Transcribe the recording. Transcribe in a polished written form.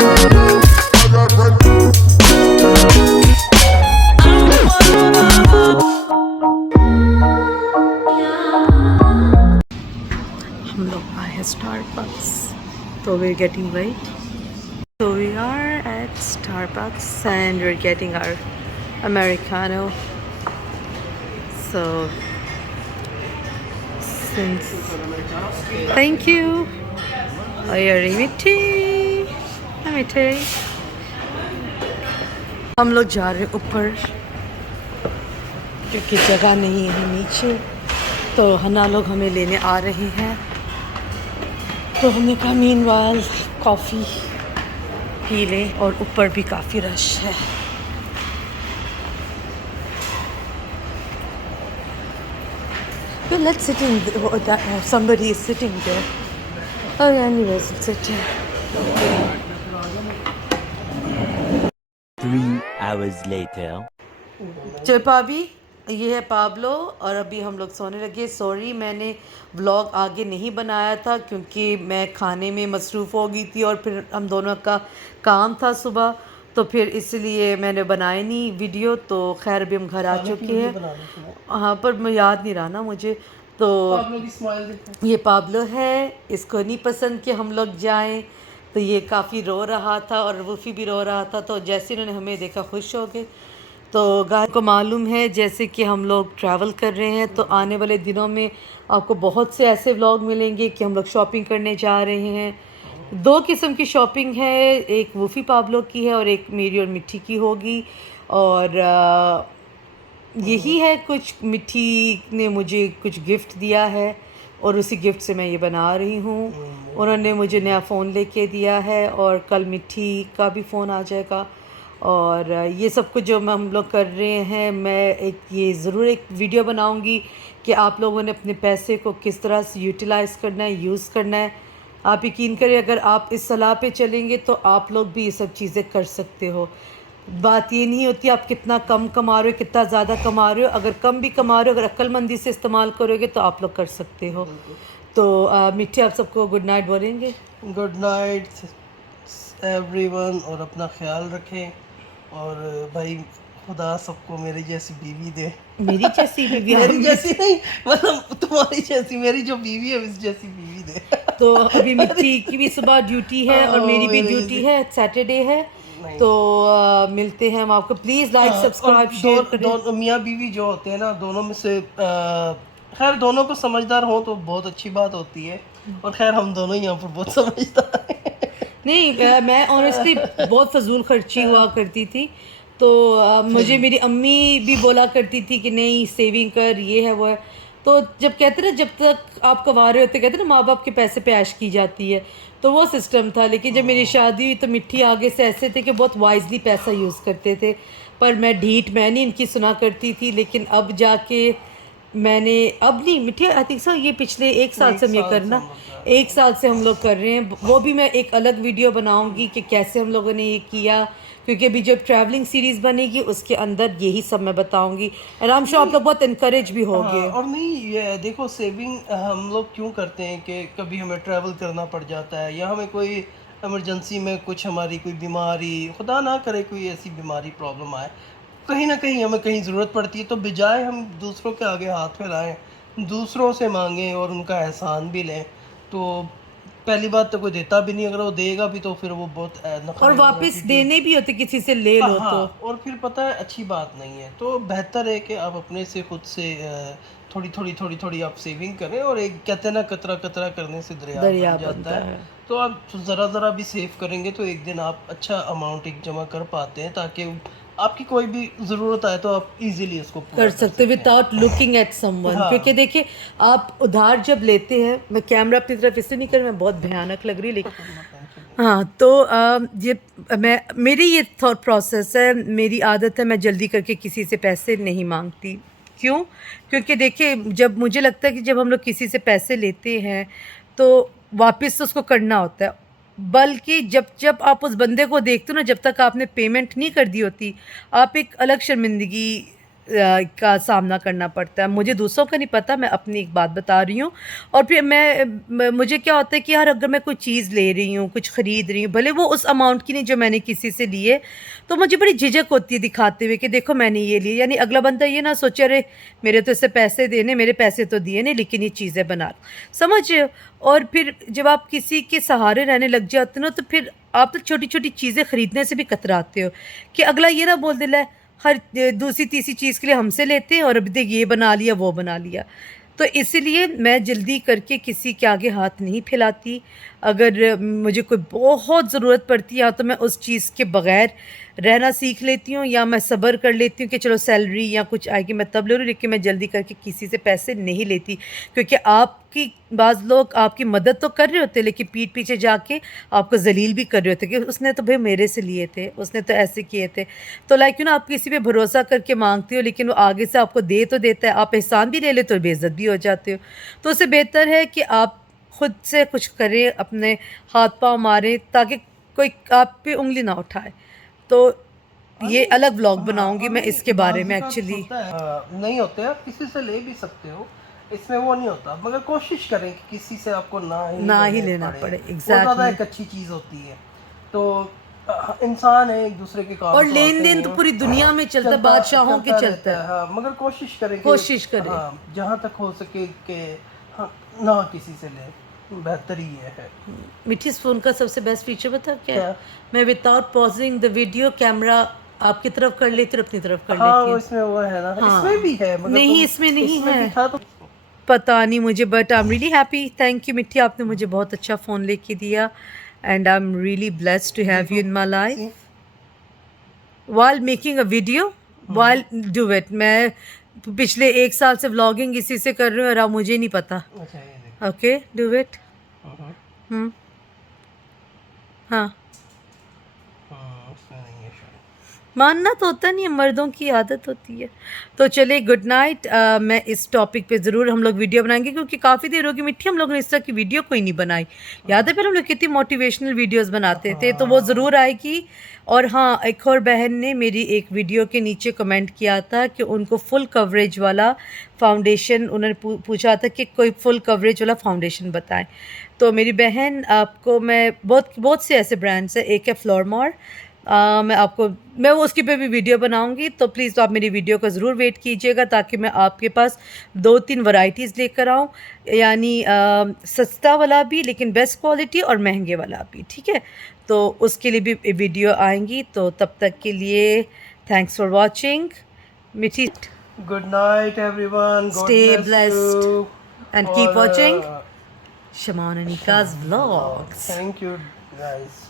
हम लोग आए हैं स्टारबक्स, तो we are getting wet. So we are at Starbucks and we're getting our Americano. So since thank you. Oh, you're Imiti. Imiti. हम लोग जा रहे हैं ऊपर क्योंकि जगह नहीं है नीचे, तो हना लोग हमें लेने आ रहे हैं. तो हमने कहा मीनवाइल कॉफ़ी पी लें, और ऊपर भी काफ़ी रश है. Well, let's sit in somebody is sitting there. Oh, anyways, let's sit here. 3 hours later. चल पाबी, ये है पाब्लो, और अभी हम लोग सोने लगे. सॉरी मैंने व्लॉग आगे नहीं बनाया था क्योंकि मैं खाने में मसरूफ़ हो गई थी और फिर हम दोनों का काम था सुबह, तो फिर इसलिए मैंने बनाया नहीं वीडियो. तो खैर अभी हम घर आ चुके हैं. हाँ, पर मैं याद नहीं रहा ना मुझे. तो ये पाब्लो है, इसको नहीं पसंद कि हम लोग जाएं, तो ये काफ़ी रो रहा था और वूफ़ी भी रो रहा था. तो जैसे इन्होंने हमें देखा खुश हो गए. तो गाय को मालूम है जैसे कि हम लोग ट्रैवल कर रहे हैं, तो आने वाले दिनों में आपको बहुत से ऐसे व्लॉग मिलेंगे कि हम लोग शॉपिंग करने जा रहे हैं. 2 किस्म की शॉपिंग है, एक वूफ़ी पाब्लो की है और एक मेरी और मिट्टी की होगी. और यही है, कुछ मिट्टी ने मुझे कुछ गिफ्ट दिया है और उसी गिफ्ट से मैं ये बना रही हूँ. उन्होंने मुझे नया फ़ोन लेके दिया है और कल मिट्टी का भी फ़ोन आ जाएगा. और ये सब कुछ जो हम लोग कर रहे हैं, मैं ये ज़रूर एक वीडियो बनाऊंगी कि आप लोगों ने अपने पैसे को किस तरह से यूटिलाइज़ करना है, यूज़ करना है. आप यकीन करें, अगर आप इस सलाह पे चलेंगे तो आप लोग भी ये सब चीज़ें कर सकते हो. बात ये नहीं होती आप कितना कम कमा रहे हो, कितना ज़्यादा कमा रहे हो. अगर कम भी कमा रहे हो, अगर अक्लमंदी से इस्तेमाल करोगे तो आप लोग कर सकते हो. तो मिट्टी, आप सबको गुड नाइट बोलेंगे. गुड नाइट एवरीवन, और अपना ख्याल रखें. और भाई खुदा सबको मेरी जैसी बीवी दे. मेरी जैसी बीवी मेरी जैसी नहीं, मतलब तुम्हारी जैसी, मेरी जो बीवी है उस जैसी बीवी दे. तो अभी मिट्टी की भी सुबह ड्यूटी है और मेरी भी ड्यूटी है, सैटरडे है. तो मिलते हैं हम आपको. प्लीज़ लाइक सब्सक्राइब शेयर करें. मियाँ बीवी जो होते हैं ना, दोनों में से खैर दोनों को समझदार हो तो बहुत अच्छी बात होती है. और खैर हम दोनों यहाँ पर बहुत समझदार हैं. नहीं, मैं ऑनेस्टली बहुत फजूल खर्ची हुआ करती थी. तो मुझे मेरी अम्मी भी बोला करती थी कि नहीं सेविंग कर, ये है वो है. तो जब कहते ना, जब तक आप कमा रहे होते, कहते ना माँ बाप के पैसे पे ऐश की जाती है, तो वो सिस्टम था. लेकिन जब मेरी शादी हुई तो मिट्टी आगे से ऐसे थे कि बहुत वाइजली पैसा यूज़ करते थे, पर मैं नहीं इनकी सुना करती थी. लेकिन अब जाके मैंने, अब नहीं मिट्टी, आई थिंक सो ये पिछले 1 साल से हम ये करना, 1 साल से हम लोग कर रहे हैं. वो भी मैं एक अलग वीडियो बनाऊंगी कि कैसे हम लोगों ने ये किया, क्योंकि अभी जब ट्रैवलिंग सीरीज़ बनेगी उसके अंदर यही सब मैं बताऊंगी. और आई एम श्योर आप लोग बहुत इनकरेज भी होंगे. और नहीं, ये देखो सेविंग हम लोग क्यों करते हैं कि कभी हमें ट्रैवल करना पड़ जाता है, या हमें कोई इमरजेंसी में कुछ, हमारी कोई बीमारी, खुदा ना करे कोई ऐसी बीमारी प्रॉब्लम आए, कहीं ना कहीं हमें कहीं ज़रूरत पड़ती है. तो बजाय हम दूसरों के आगे हाथ फैलाएं, दूसरों से मांगें और उनका एहसान भी लें, तो पहली बात तो कोई देता भी नहीं, अगर वो देगा भी तो फिर वो बहुत और वापस देने भी होते, किसी से ले लो हाँ, तो. और फिर पता है अच्छी बात नहीं है. तो बेहतर है कि आप अपने से खुद से थोड़ी आप सेविंग करें. और एक कहते हैं ना, कतरा कतरा करने से दरिया दरिया बन जाता बनता है. है. तो आप ज़रा भी सेव करेंगे तो एक दिन आप अच्छा अमाउंट एक जमा कर पाते हैं, ताकि आपकी कोई भी ज़रूरत आए तो आप इजीली उसको पूरा कर सकते विदाउट लुकिंग एट समवन. हाँ. क्योंकि देखिए, आप उधार जब लेते हैं, मैं कैमरा अपनी तरफ इसलिए नहीं कर, मैं बहुत भयानक लग रही, लेकिन हाँ, तो ये मेरी ये थॉट प्रोसेस है, मेरी आदत है, मैं जल्दी करके किसी से पैसे नहीं मांगती. क्यों? क्योंकि देखिए, जब मुझे लगता है कि जब हम लोग किसी से पैसे लेते हैं तो वापस तो उसको करना होता है. बल्कि जब जब आप उस बंदे को देखते हो ना, जब तक आपने पेमेंट नहीं कर दी होती, आप एक अलग शर्मिंदगी का सामना करना पड़ता है। मुझे दूसरों का नहीं पता, मैं अपनी एक बात बता रही हूँ। और फिर मुझे क्या होता है कि यार अगर मैं कोई चीज़ ले रही हूँ, कुछ ख़रीद रही हूँ, भले वो उस अमाउंट की नहीं जो मैंने किसी से ली है, तो मुझे बड़ी झिझक होती है दिखाते हुए कि देखो मैंने ये ली। यानी अगला बंदा ये ना सोचे अरे मेरे तो इससे पैसे देने, मेरे पैसे तो दिए नहीं लेकिन ये चीज़ें बना लो, समझ रहे हो। और फिर जब आप किसी के सहारे रहने लग जाते हो ना, तो फिर आप तो छोटी छोटी चीज़ें ख़रीदने से भी कतराते हो कि अगला ये ना बोल दे हर दूसरी तीसरी चीज़ के लिए हमसे लेते हैं और अभी देख ये बना लिया वो बना लिया। तो इसीलिए मैं जल्दी करके किसी के आगे हाथ नहीं फैलाती। अगर मुझे कोई बहुत ज़रूरत पड़ती है या तो मैं उस चीज़ के बग़ैर रहना सीख लेती हूँ या मैं सब्र कर लेती हूँ कि चलो सैलरी या कुछ आएगी मैं तब ले लूँ, लेकिन मैं जल्दी करके किसी से पैसे नहीं लेती। क्योंकि आपकी बाज़ लोग आपकी मदद तो कर रहे होते लेकिन पीठ पीछे जाके आपको ज़लील भी कर रहे होते कि उसने तो भाई मेरे से लिए थे, उसने तो ऐसे किए थे। तो लाइक आप किसी पे भरोसा करके मांगते हो लेकिन वो आगे से आपको दे तो देता है, आप एहसान भी ले ले तो बेइज्जत भी हो जाते हो। तो उससे बेहतर है कि आप खुद से कुछ करें, अपने हाथ पाँव मारें ताकि कोई आप पे उंगली ना उठाए। तो ये अलग व्लॉग बनाऊंगी मैं इसके बारे में एक्चुअली। नहीं होते, आप किसी से ले भी सकते हो, इसमें वो नहीं होता, मगर कोशिश करें कि किसी से आपको ना ही लेना पड़े। वो ज़्यादा एक अच्छी चीज़ होती है। तो इंसान है, एक दूसरे के काम और तो लेन आते देन ही तो हैं। पूरी दुनिया में चलता है, बादशाहों के चलता है। हाँ, मगर कोशिश करें कोशिश करें। हाँ, जहाँ तक हो सके कि हाँ, ना किसी से ले, बेहतर ही ये है। मिठी इस फ़ोन का सबसे बेस्ट फीचर बता क्या है? क्या? मैं without pausing the video camera आपकी तरफ कर लेती हूँ, अपनी तरफ कर हाँ, लेती हूँ। इसमें वो है ना, हाँ। इसमें भी है, मगर नहीं, तुम इसमें नहीं इसमें है। भी था तो पता नहीं मुझे, but I am really happy. Thank you Mithi, आपने मुझे बहुत अच्छा फ़ोन लेके दिया and I am really blessed to have you in my life. while making a video, while do it. मैं पिछले 1 साल से व्लॉगिंग इसी से कर रही हूँ और अब मुझे नहीं पता। अच्छा, ये देखो। Okay, do it. हम्म, हाँ, इसमें नहीं है शायद। मानना तो होता नहीं है, मर्दों की आदत होती है। तो चलिए गुड नाइट। मैं इस टॉपिक पे ज़रूर हम लोग वीडियो बनाएंगे क्योंकि काफ़ी देर होगी मिट्टी हम लोगों ने इस तरह की वीडियो कोई नहीं बनाई। याद है पहले हम लोग कितनी मोटिवेशनल वीडियोस बनाते थे, तो वो ज़रूर आएगी। और हाँ, एक और बहन ने मेरी एक वीडियो के नीचे कमेंट किया था कि उनको फुल कवरेज वाला फाउंडेशन, उन्होंने पूछा था कि कोई फुल कवरेज वाला फाउंडेशन बताएं। तो मेरी बहन, आपको मैं बहुत से ऐसे ब्रांड्स हैं, एक है फ्लोरमॉर, मैं उसकी पे भी वीडियो बनाऊंगी, तो प्लीज़ तो आप मेरी वीडियो का ज़रूर वेट कीजिएगा ताकि मैं आपके पास 2-3 वैरायटीज़ लेकर आऊँ। यानी सस्ता वाला भी लेकिन बेस्ट क्वालिटी और महंगे वाला भी, ठीक है। तो उसके लिए भी वीडियो आएंगी। तो तब तक के लिए थैंक्स फॉर वॉचिंग। मिठी, good night everyone, God Stay bless blessed you and keep watching Shaman and Nika's vlogs. Thank you guys.